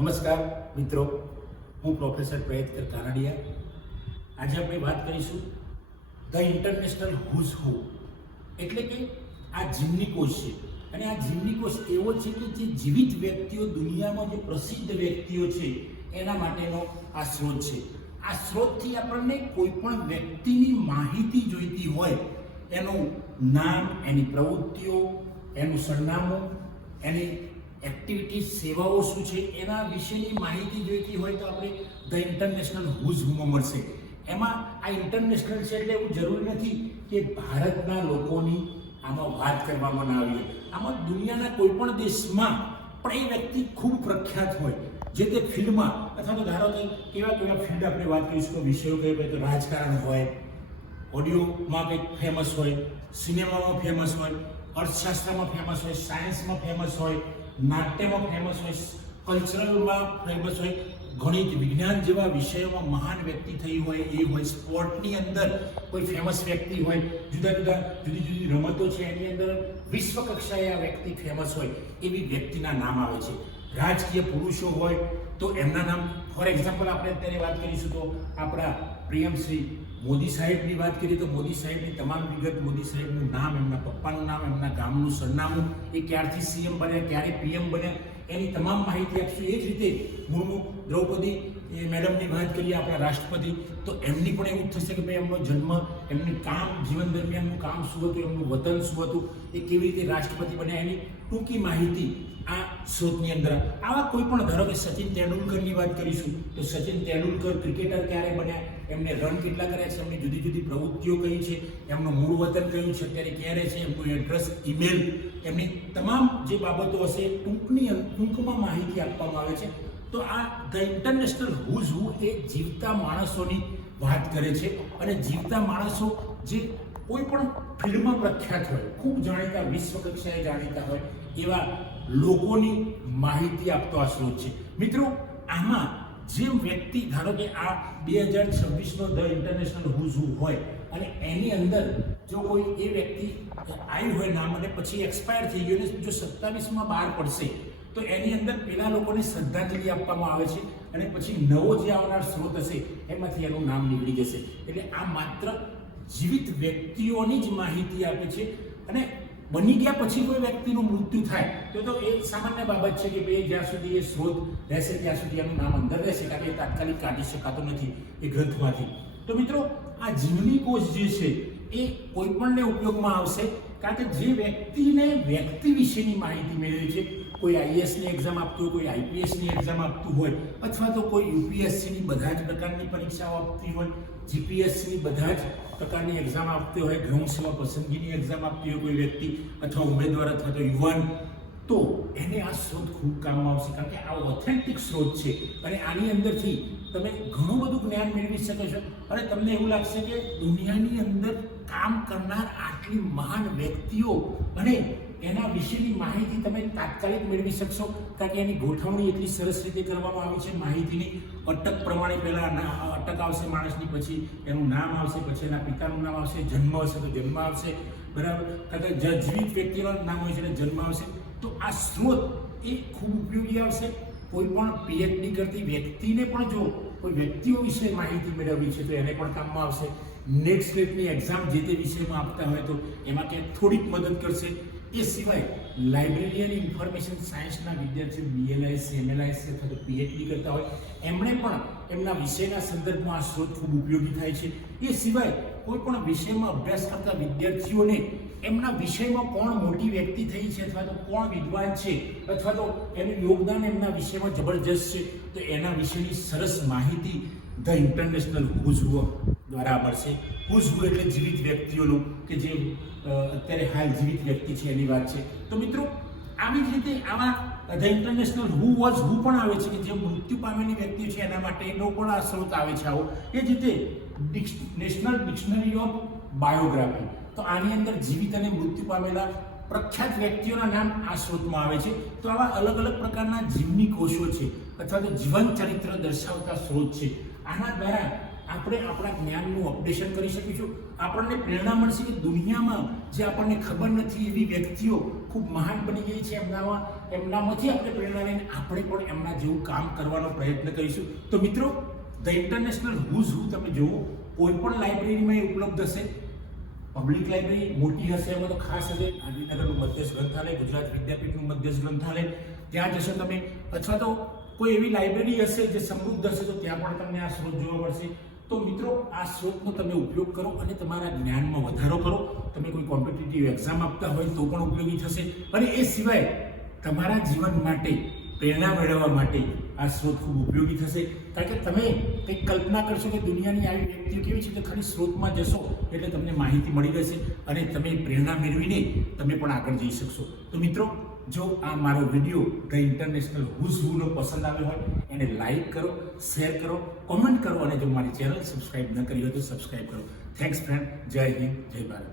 નમસ્કાર મિત્રો, હું પ્રોફેસર પ્રયત્કર કાનાડિયા. આજે આપણે વાત કરીશું ધ ઇન્ટરનેશનલ હુઝ હુ, એટલે કે આ જીવની કોષ છે. અને આ જીવની કોષ એવો છે કે જે જીવિત વ્યક્તિઓ, દુનિયામાં જે પ્રસિદ્ધ વ્યક્તિઓ છે એના માટેનો આ સ્ત્રોત છે. આ સ્ત્રોતથી આપણને કોઈ પણ વ્યક્તિની માહિતી જોઈતી હોય, એનું નામ, એની પ્રવૃત્તિઓ, એનું સરનામું, એની એક્ટિવિટી, સેવાઓ શું છે, એના વિશેની માહિતી જોઈતી હોય તો આપણે ધ ઇન્ટરનેશનલ હુઝ હુમાં મળશે. એમાં આ ઇન્ટરનેશનલ છે એટલે એવું જરૂરી નથી કે ભારતના લોકોની આમાં વાત કરવામાં ના આવી. આમાં દુનિયાના કોઈ પણ દેશમાં પણ એ વ્યક્તિ ખૂબ પ્રખ્યાત હોય, જે તે ફિલ્ડમાં, અથવા તો ધારો કે કેવા ફિલ્ડ આપણે વાત કરીશું તો વિષયો કઈ તો રાજકારણ હોય, ઓડિયોમાં કંઈક ફેમસ હોય, સિનેમામાં ફેમસ હોય, અર્થશાસ્ત્રમાં ફેમસ હોય, સાયન્સમાં ફેમસ હોય, નાટ્યમાં ફેમસ હોય, કલ્ચરલમાં ફેમસ હોય, ગણિત, વિજ્ઞાન જેવા વિષયોમાં મહાન વ્યક્તિ થઈ હોય એ હોય, સ્પોર્ટની અંદર કોઈ ફેમસ વ્યક્તિ હોય, જુદી જુદી રમતો છે એની અંદર વિશ્વ કક્ષાએ આ વ્યક્તિ ફેમસ હોય, એવી વ્યક્તિના નામ આવે છે. રાજકીય પુરુષો હોય તો એમના નામ, ફોર એક્ઝામ્પલ આપણે અત્યારે વાત કરીશું તો આપણા પ્રિયમ શ્રી મોદી સાહેબની વાત કરીએ તો મોદી સાહેબની તમામ વિગત, મોદી સાહેબનું નામ, એમના પપ્પાનું નામ, એમના ગામનું સરનામું, એ ક્યારથી સીએમ બન્યા, ક્યારે પીએમ બન્યા, એની તમામ માહિતી આપશું. એ જ રીતે મુર્મુ દ્રૌપદી મેડમની વાત કરીએ, આપણા રાષ્ટ્રપતિ, તો એમની પણ એવું થશે કે ભાઈ એમનો જન્મ, એમનું કામ, જીવન દરમિયાનનું કામ શું હતું, એમનું વતન શું હતું, એ કેવી રીતે રાષ્ટ્રપતિ બન્યા, એની ટૂંકી માહિતી આ સ્ત્રોતની અંદર. આવા કોઈ પણ, ધારો કે સચિન તેંડુલકરની વાત કરીશું તો સચિન તેંડુલકર ક્રિકેટર ક્યારે બન્યા, એમને રન કેટલા કર્યા છે, એમની જુદી જુદી પ્રવૃત્તિઓ કઈ છે, એમનું મૂળ વતન કયું છે, અત્યારે ક્યારે છે, એમનું એડ્રેસ, ઈમેલ, એમની તમામ જે બાબતો હશે ટૂંકમાં માહિતી આપવામાં આવે છે. તો આ ધ ઇન્ટરનેશનલ હુઝ હુ એ જીવતા માણસોની વાત કરે છે. અને જીવતા માણસો જે કોઈ પણ ફિલ્ડમાં પ્રખ્યાત હોય, ખૂબ જાણીતા, વિશ્વ કક્ષાએ જાણીતા હોય, એવા લોકોની માહિતી આપતો આ સ્ત્રોત છે. મિત્રો, આમાં જે વ્યક્તિ, ધારો કે આ 2026નો ધ ઇન્ટરનેશનલ હુઝ હુ હોય અને એની અંદર જો કોઈ એ વ્યક્તિ આવ્યું હોય નામ અને પછી એક્સપાયર થઈ ગયું અને જો 27માં બહાર પડશે તો એની અંદર પેલા લોકોને શ્રદ્ધાંજલિ આપવામાં આવે છે અને પછી નવો જે આવનાર સ્ત્રોત હશે એમાંથી એનું નામ નીકળી જશે. એટલે આ માત્ર જીવિત વ્યક્તિઓની જ માહિતી આપે છે. અને બની ગયા પછી કોઈ વ્યક્તિનું મૃત્યુ થાય તો એ સામાન્ય બાબત છે કે ભાઈ જ્યાં સુધી એ સ્ત્રોત રહેશે ત્યાં સુધી એનું નામ અંદર રહેશે, કારણ કે એ તાત્કાલિક કાઢી શકાતો નથી એ ગ્રંથમાંથી. તો મિત્રો, આ જીવની કોષ જે છે એ કોઈ પણને ઉપયોગમાં આવશે, કારણ કે જે વ્યક્તિને વ્યક્તિ વિશેની માહિતી મેળવી છે, કોઈ આઈએએસની એક્ઝામ આપતું હોય, કોઈ આઈપીએસની એક્ઝામ આપતું હોય, અથવા તો કોઈ યુપીએસસીની બધા જ પ્રકારની પરીક્ષાઓ આપતી હોય, જીપીએસસીની બધા જ પ્રકારની એક્ઝામ આપતી હોય, ગૌણ સેવા પસંદગીની એક્ઝામ આપતી હોય કોઈ વ્યક્તિ અથવા ઉમેદવાર અથવા તો યુવાન, તો એને આ સ્ત્રોત ખૂબ કામમાં આવશે, કારણ કે આ ઓથેન્ટિક સ્ત્રોત છે. અને આની અંદરથી તમે ઘણું બધું જ્ઞાન મેળવી શકો છો અને તમને એવું લાગશે કે દુનિયાની અંદર કામ કરનાર આટલી મહાન વ્યક્તિઓ અને એના વિશેની માહિતી તમે તાત્કાલિક મેળવી શકશો, કારણ કે એની ગોઠવણી એટલી સરસ રીતે કરવામાં આવી છે. માહિતીની અટક પ્રમાણે પહેલાં અટક આવશે માણસની, પછી એનું નામ આવશે, પછી એના પિતાનું નામ આવશે, જન્મ હશે તો જન્મ આવશે, બરાબર, કારણ કે જીવિત વ્યક્તિનું નામ હોય છે એટલે જન્મ આવશે. તો આ સ્ત્રોત એ ખૂબ ઉપયોગી આવશે. કોઈ પણ પીએચડી કરતી વ્યક્તિને પણ જો કોઈ વ્યક્તિઓ વિશે માહિતી મેળવવી છે તો એને પણ કામમાં આવશે. નેટ સ્લેટની એક્ઝામ જે તે વિષયમાં આપતા હોય તો એમાં ક્યાંક થોડીક મદદ કરશે. એ સિવાય લાઇબ્રેરિયન ઇન્ફોર્મેશન સાયન્સના વિદ્યાર્થીઓ બીએલઆઈસી, એમએલઆઈસી અથવા તો પીએચડી કરતા હોય એમણે પણ એમના વિષયના સંદર્ભમાં આ સ્ત્રોત ખૂબ ઉપયોગી થાય છે. એ સિવાય કોઈ પણ વિષયમાં અભ્યાસ કરતા વિદ્યાર્થીઓને એમના વિષયમાં કોણ મોટી વ્યક્તિ થઈ છે અથવા તો કોણ વિદ્વાન છે અથવા તો એનું યોગદાન એમના વિષયમાં જબરજસ્ત છે તો એના વિશેની સરસ માહિતી ધ ઇન્ટરનેશનલ હુઝ હુ દ્વારા મળશે. હુઝ હુ એટલે જીવિત વ્યક્તિઓનું, કે જે અત્યારે હાલ જીવિત વ્યક્તિ છે એની વાત છે. તો મિત્રો, આવી જ રીતે આવા ધ ઇન્ટરનેશનલ હુ વોઝ હુ પણ આવે છે કે જે મૃત્યુ પામેલી વ્યક્તિઓ છે એના માટેનો પણ આ સ્ત્રોત આવે છે આવો. એ જ રીતે નેશનલ ડિક્શનરી ઓફ બાયોગ્રાફી, તો આની અંદર જીવિત અને મૃત્યુ પામેલા પ્રખ્યાત વ્યક્તિઓના નામ આ સ્ત્રોતમાં આવે છે. તો આવા અલગ અલગ પ્રકારના જીવની કોષો છે અથવા તો જીવન ચરિત્ર દર્શાવતા સ્ત્રોત છે. આના દ્વારા આપણે આપણા જ્ઞાનનું અપડેશન કરી શકીશું. આપણને પ્રેરણા મળશે કે દુનિયામાં જે આપણને ખબર નથી એવી વ્યક્તિઓ ખૂબ મહાન બની ગઈ છે, એમનામાંથી આપણે પ્રેરણા લઈને આપણે પણ એમના જેવું કામ કરવાનો પ્રયત્ન કરીશું. તો મિત્રો, ધ ઇન્ટરનેશનલ હુઝ હુ તમે જુઓ, કોઈ પણ લાઇબ્રેરીમાં એ ઉપલબ્ધ હશે. પબ્લિક લાઇબ્રેરી મોટી હશે એમાં તો ખાસ હશે ગાંધીનગરનું મધ્યસ્થ ગ્રંથાલય, ગુજરાત વિદ્યાપીઠનું મધ્યસ્થ ગ્રંથાલય, ત્યાં જશો તમે. અથવા તો કોઈ એવી લાઇબ્રેરી હશે જે સમૃદ્ધ હશે તો ત્યાં પણ તમને આ સ્ત્રોત જોવા મળશે. તો મિત્રો, આ સ્ત્રોતનો તમે ઉપયોગ કરો અને તમારા જ્ઞાનમાં વધારો કરો. તમે કોઈ કોમ્પિટિટિવ એક્ઝામ આપતા હોય તો પણ ઉપયોગી થશે. અને એ સિવાય તમારા જીવન માટે પ્રેરણા મેળવવા માટે આ સ્ત્રોત ખૂબ ઉપયોગી થશે. કારણ કે તમે કંઈક કલ્પના કરશો કે દુનિયાની આવી વ્યક્તિઓ કેવી છે, તો ખાલી સ્ત્રોતમાં જશો એટલે તમને માહિતી મળી જશે અને તમે પ્રેરણા મેળવીને તમે પણ આગળ જઈ શકશો. તો મિત્રો, જો આ મારો વિડીયો ધ ઇન્ટરનેશનલ હુઝ હુનો પસંદ આવ્યો હોય એને લાઈક કરો, શેર કરો, કોમેન્ટ કરો અને જો મારી ચેનલ સબસ્ક્રાઈબ ન કરી હોય તો સબસ્ક્રાઈબ કરો. Thanks friend. જય હિન્દ, જય ભારત.